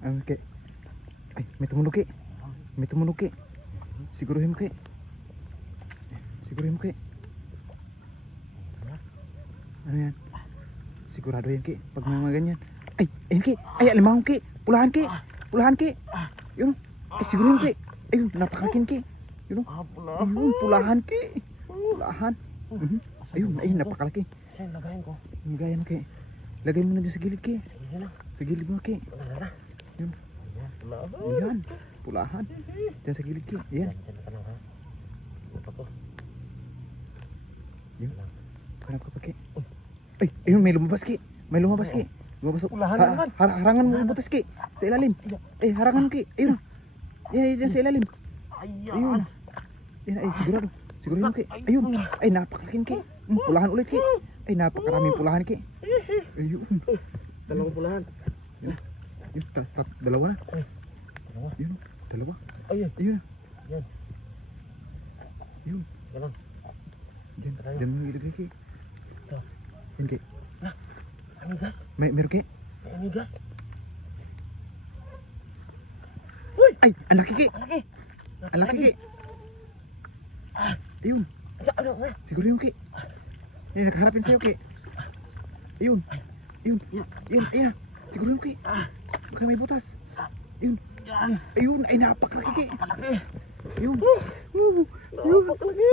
Ki. Ay, may tumunog Ki. May tumunog Ki. Siguruhin mo Ki. Siguruhin mo Ki. Ano yan? Sigurado yan Ki. Pag may mga ganyan. Ay, ayun Ki. Ay, alimahong Ki. Pulahan Ki. Pulahan Ki. Yun. Ay, siguruhin mo Ki. Ayun, napakalakin Ki. Yun. Ayun, pulahan Ki. Pulahan. Ayun, ayun, napakalaki. Saan lagayin ko? Lagayan mo Ki. Lagay mo na dyan sa gilid Ki. Sige lang. Sa gilid mo Ki. Wala na. Yun. Ayan. Ayan. Pulahan. Dyan sa gilid Ki. Ayan. Diyan ka lang ha. Lupa ko. Yun. Hanap ka pa Ki. Ay, ayun, may lumabas Ki. May lumabas Ki. Lumabas. Pulahan naman. Harangan mo butas Ki. Sa ilalim. Eh, harangan mo Ki. Ayun. Yan, yan sa ilalim. Ayun. Yan, ay, sigurado. Sigurado mo Ki. Ayun. Ay, napakalaking Ki. Pulahan ulit Ki. Ay, napakaraming pulahan Ki. Ayun. Dalawang pulahan. Yun. Yun, dalawa na. Dalawa. Yun, dalawa. Ayun. Ayun. Yan. Yun. Ganun. Diyan, diyan mo ilagay Ki. Ito. Yan Ki. Amigas. Meron Ki. May amigas. Ay, ang laki Ki. Malaki. Ang laki Ki. Ayun. Ano na? Siguro yung Ki. Yan, nakaharapin sa'yo Ki. Ayun. Ayun. Ayun. Ayun. Siguro yung Ki. Baka may butas. Ayun. Yan. Ayun. Ay, napakalaki Ki. Malaki. Ayun. Ayun. Napakalaki.